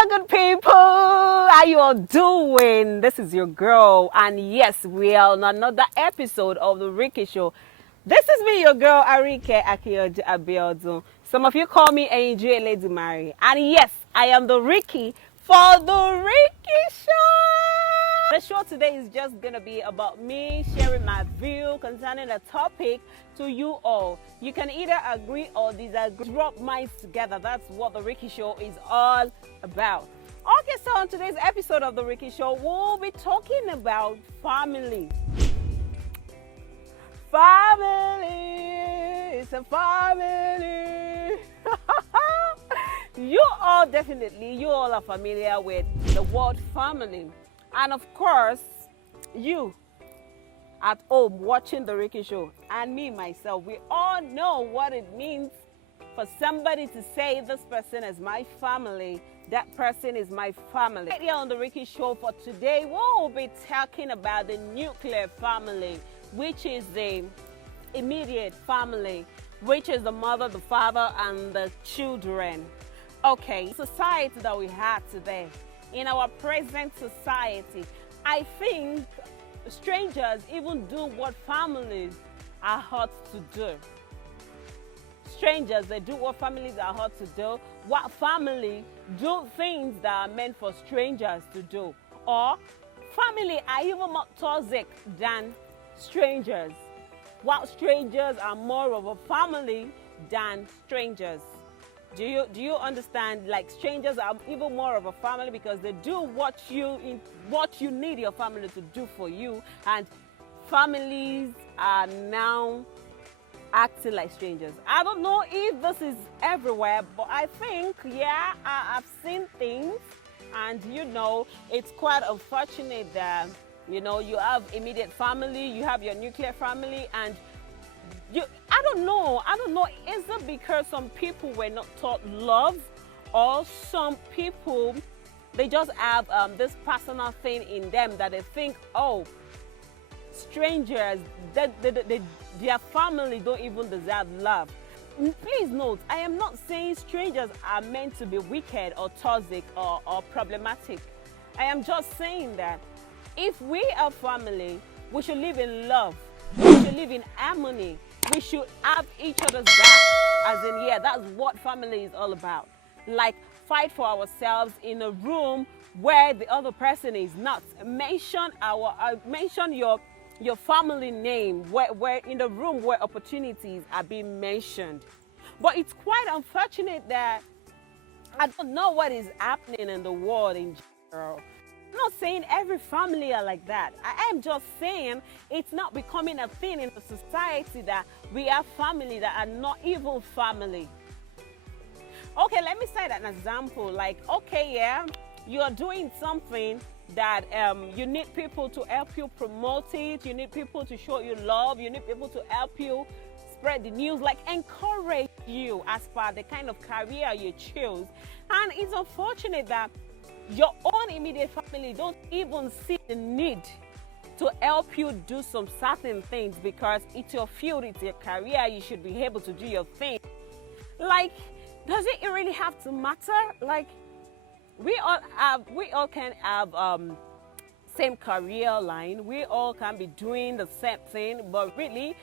Hello, good people. How you all doing? This is your girl, and yes, we are on another episode of the Ricky Show. This is me, your girl, Arike Akiyoji Abiodun. Some of you call me AJ Lady Mary, and yes, I am the Ricky for the Ricky Show. The show today is just gonna be about me sharing my view concerning a topic to you all. You can either agree or disagree. Drop minds together. That's what the Ricky Show is all about. Okay, so on today's episode of the Ricky Show, we'll be talking about family. Family, it's a family. You all are familiar with the word family. And of course, you at home watching the Ricky Show and me myself, we all know what it means for somebody to say this person is my family, that person is my family. Right here on the Ricky Show for today, we'll be talking about the nuclear family, which is the immediate family, which is the mother, the father, and the children. Okay, society that we have today, in our present society, I think strangers even do what families are hard to do. Strangers, they do what families are hard to do. What family do things that are meant for strangers to do. Or family are even more toxic than strangers. While strangers are more of a family than strangers. Do you understand? Like, strangers are even more of a family because they do what you need your family to do for you, and families are now acting like strangers. I don't know if this is everywhere, but I think, yeah, I've seen things, and it's quite unfortunate that you have immediate family, you have your nuclear family, and I don't know, is it because some people were not taught love, or some people, they just have this personal thing in them that they think, oh, strangers, their family don't even deserve love. Please note, I am not saying strangers are meant to be wicked or toxic or problematic. I am just saying that if we are family, we should live in love, we should live in harmony, we should have each other's back. As in, yeah, that's what family is all about. Like, fight for ourselves in a room where the other person is not. Mention your family name, where in the room where opportunities are being mentioned. But it's quite unfortunate that I don't know what is happening in the world in general. I'm not saying every family are like that. I am just saying it's not becoming a thing in the society that we have family that are not even family. Okay, let me say that an example. Like, okay, yeah, you are doing something that you need people to help you promote it, you need people to show you love, you need people to help you spread the news, like encourage you as per the kind of career you choose. And it's unfortunate that your own immediate family don't even see the need to help you do some certain things because it's your field, it's your career, you should be able to do your thing. Like, does it really have to matter? Like, we all can have same career line, we all can be doing the same thing, but really,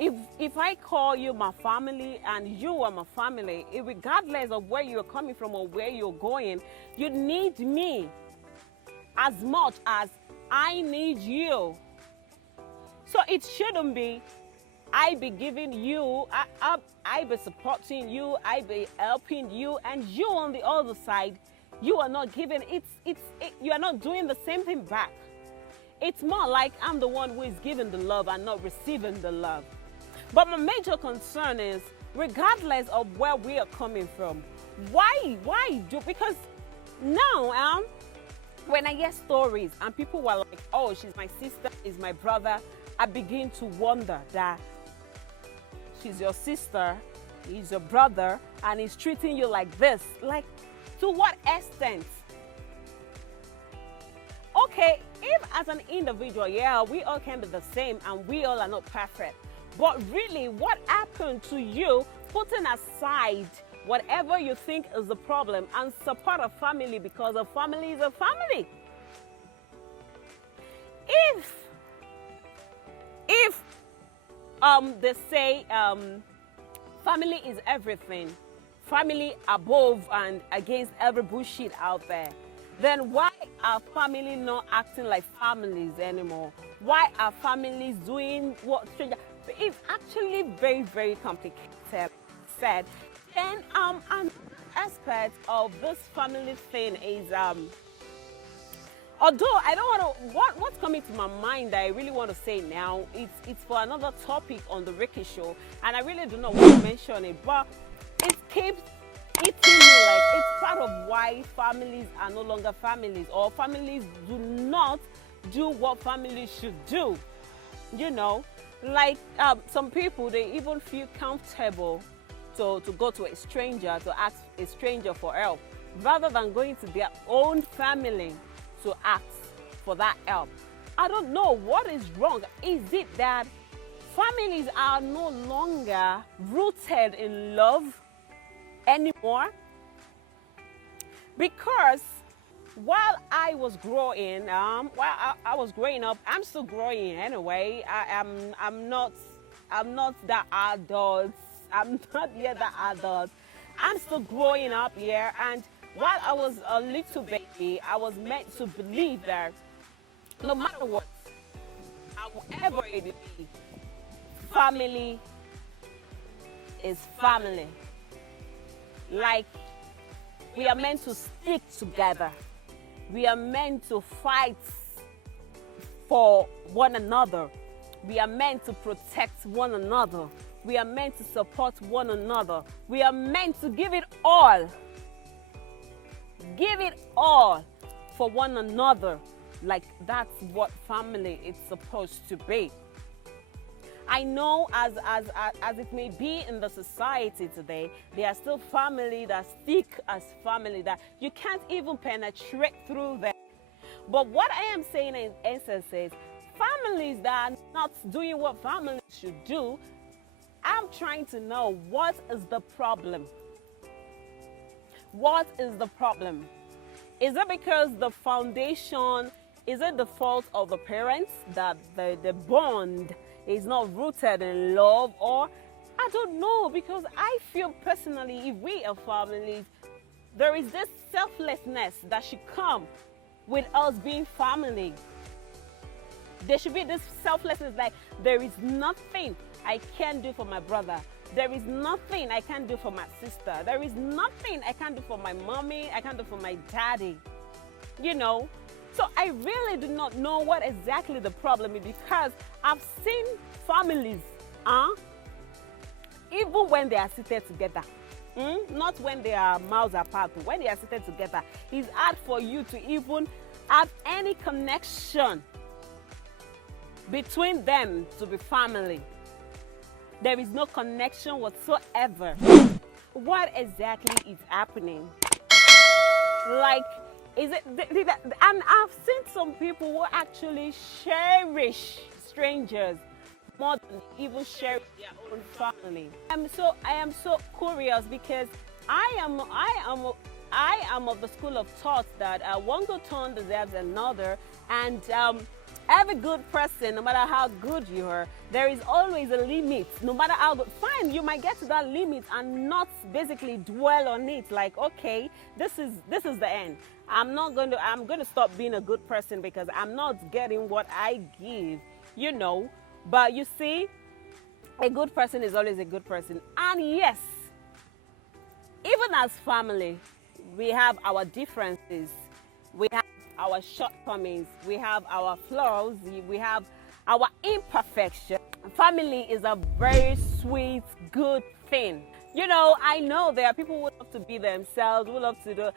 if I call you my family and you are my family, regardless of where you're coming from or where you're going, you need me as much as I need you. So it shouldn't be I be giving you, I be supporting you, I be helping you, and you on the other side, you are not giving. You are not doing the same thing back. It's more like I'm the one who is giving the love and not receiving the love. But my major concern is, regardless of where we are coming from, because now when I hear stories and people were like, oh, she's my sister, is my brother, I begin to wonder that she's your sister, he's your brother, and he's treating you like this. Like, to what extent? Okay, if as an individual, yeah, we all can be the same and we all are not perfect. But really, what happened to you putting aside whatever you think is the problem, and support a family, because a family is a family. If they say family is everything, family above and against every bullshit out there, then why are families not acting like families anymore? Why are families doing what stranger? It's actually very, very complicated. Said. Then an aspect of this family thing is although I don't want to, what's coming to my mind that I really want to say now, it's for another topic on the Ricky Show, and I really do not want to mention it, but it keeps eating me. Like, it's part of why families are no longer families, or families do not do what families should do. You know, like some people, they even feel comfortable to go to a stranger, to ask a stranger for help, rather than going to their own family to ask for that help. I don't know what is wrong. Is it that families are no longer rooted in love anymore? Because while I was growing, while I was growing up, I'm still growing anyway. I'm not that adult. I'm not yet that adult. I'm still growing up here, and while I was a little baby, I was meant to believe that no matter what, however it be, family is family. Like, we are meant to stick together. We are meant to fight for one another. We are meant to protect one another. We are meant to support one another. We are meant to give it all. Give it all for one another. Like, that's what family is supposed to be. I know as it may be in the society today, there are still family that stick as family, that you can't even penetrate through them. But what I am saying in essence is, families that are not doing what families should do, I'm trying to know, what is the problem? What is the problem? Is it because the foundation, is it the fault of the parents that the bond is not rooted in love? Or I don't know, because I feel personally, if we are families, there is this selflessness that should come with us being family. There should be this selflessness, like, there is nothing I can do for my brother. There is nothing I can do for my sister. There is nothing I can do for my mommy. I can do for my daddy. You know? So I really do not know what exactly the problem is, because I've seen families, even when they are seated together, not when they are miles apart, but when they are seated together, it's hard for you to even have any connection between them to be family. There is no connection whatsoever. What exactly is happening? Like, is it? And I've seen some people who actually cherish strangers more than even cherish their own family. I am so curious, because I am of the school of thought that one good turn deserves another, and every good person, no matter how good you are, there is always a limit. No matter how good, fine, you might get to that limit and not basically dwell on it. Like, okay, this is the end. I'm going to stop being a good person because I'm not getting what I give, you know. But you see, a good person is always a good person. And yes, even as family, we have our differences. We have our shortcomings, we have our flaws, we have our imperfection. Family is a very sweet, good thing. You know, I know there are people who love to be themselves, who love to do,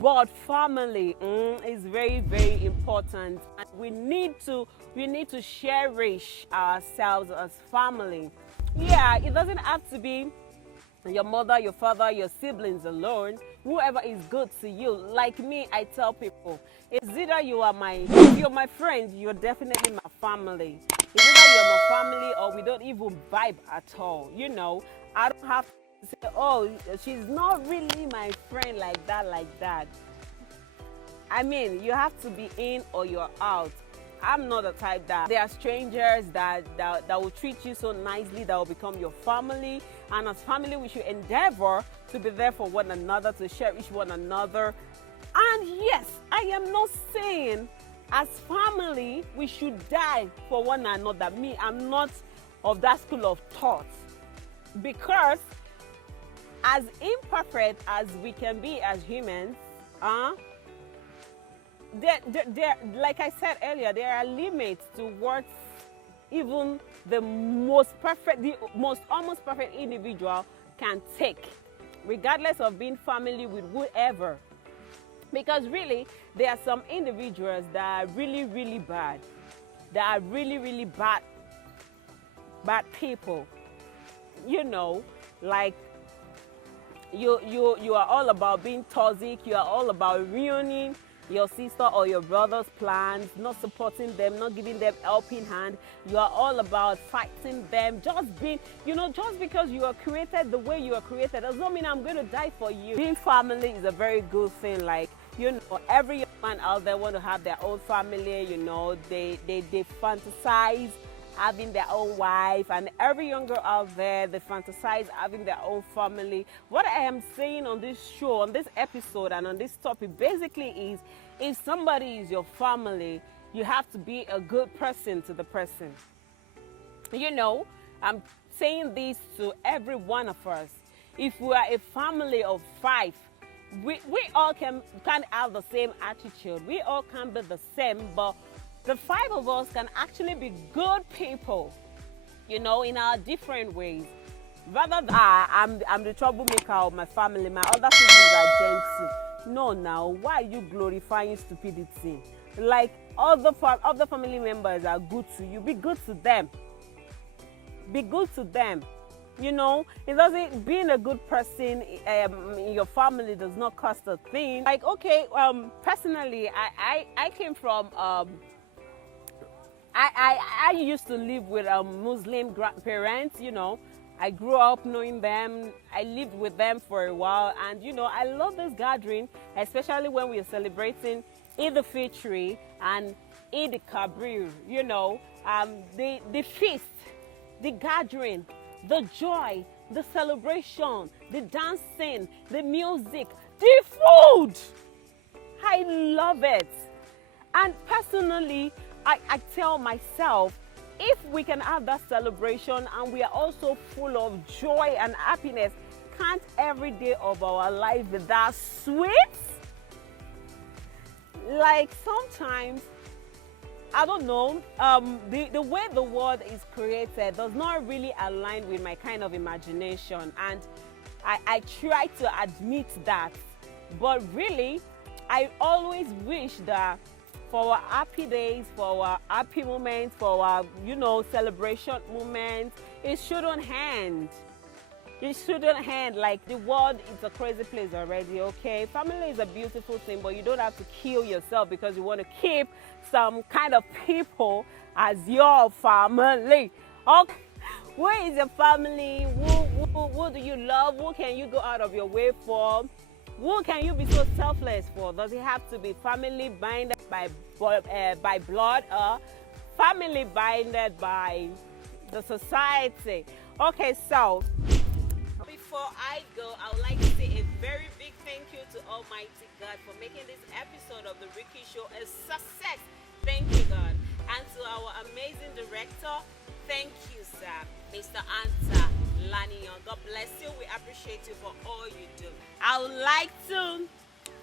but family is very, very important. And we need to cherish ourselves as family. Yeah, it doesn't have to be your mother, your father, your siblings alone. Whoever is good to you. Like me, I tell people, it's either if you're my friend, you're definitely my family. It's either you're my family or we don't even vibe at all. You know, I don't have to say, oh, she's not really my friend like that, like that. I mean, you have to be in or you're out. I'm not the type that there are strangers that will treat you so nicely, that will become your family. And as family, we should endeavor to be there for one another, to cherish one another. And yes, I am not saying as family we should die for one another. Me, I'm not of that school of thought. Because as imperfect as we can be as humans, like I said earlier, there are limits to what even the most almost perfect individual can take, regardless of being family with whoever. Because really, there are some individuals that are really, really bad. That are really, really bad people. You know, like you are all about being toxic. You are all about ruining your sister or your brother's plans, not supporting them, not giving them helping hand. You are all about fighting them, just being, just because you are created the way you are created does not mean I'm going to die for you. Being family is a very good thing. Like, every young man out there want to have their own family. They fantasize having their own wife, and every young girl out there, they fantasize having their own family. What I am saying on this show, on this episode, and on this topic basically is, if somebody is your family, you have to be a good person to the person. I'm saying this to every one of us. If we are a family of 5, we all can't have the same attitude. We all can't be the same, but the 5 of us can actually be good people, in our different ways. Rather than, I'm the troublemaker of my family, my other siblings are gentle. No, now, why are you glorifying stupidity? Like, other family members are good to you. Be good to them. Be good to them. It doesn't, being a good person in your family does not cost a thing. Like, okay, personally, I came from, I used to live with Muslim grandparents. I grew up knowing them. I lived with them for a while, and I love this gathering, especially when we are celebrating Eid al-Fitr and Eid al-Kabir. The feast, the gathering, the joy, the celebration, the dancing, the music, the food. I love it. And personally, I tell myself, if we can have that celebration and we are also full of joy and happiness, can't every day of our life be that sweet? Like, sometimes, I don't know, the way the world is created does not really align with my kind of imagination, and I try to admit that. But really, I always wish that for our happy days, for our happy moments, for our, celebration moments, it shouldn't end. It shouldn't end. Like, the world is a crazy place already, okay? Family is a beautiful thing, but you don't have to kill yourself because you want to keep some kind of people as your family. Okay, who is your family? Who do you love? Who can you go out of your way for? Who can you be so selfless for? Does it have to be family binded by blood, or family binded by the society? Okay, so before I go, I would like to say a very big thank you to Almighty God for making this episode of the Ricky Show a success. Thank you, God. And to our amazing director, thank you, sir, Mr. Anta Lanion. God bless you. We appreciate you for all you do. I would like to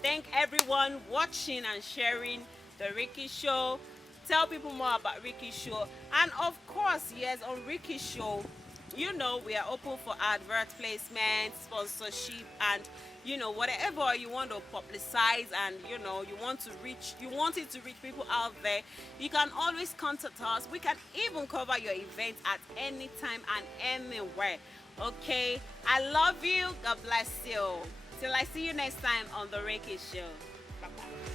thank everyone watching and sharing the Ricky Show. Tell people more about Ricky Show. And of course, yes, on Ricky Show, we are open for advert placement, sponsorship, and whatever you want to publicize, and you want it to reach people out there, you can always contact us. We can even cover your event at any time and anywhere. Okay, I love you. God bless you. Till I see you next time on the Ricky Show. Bye bye.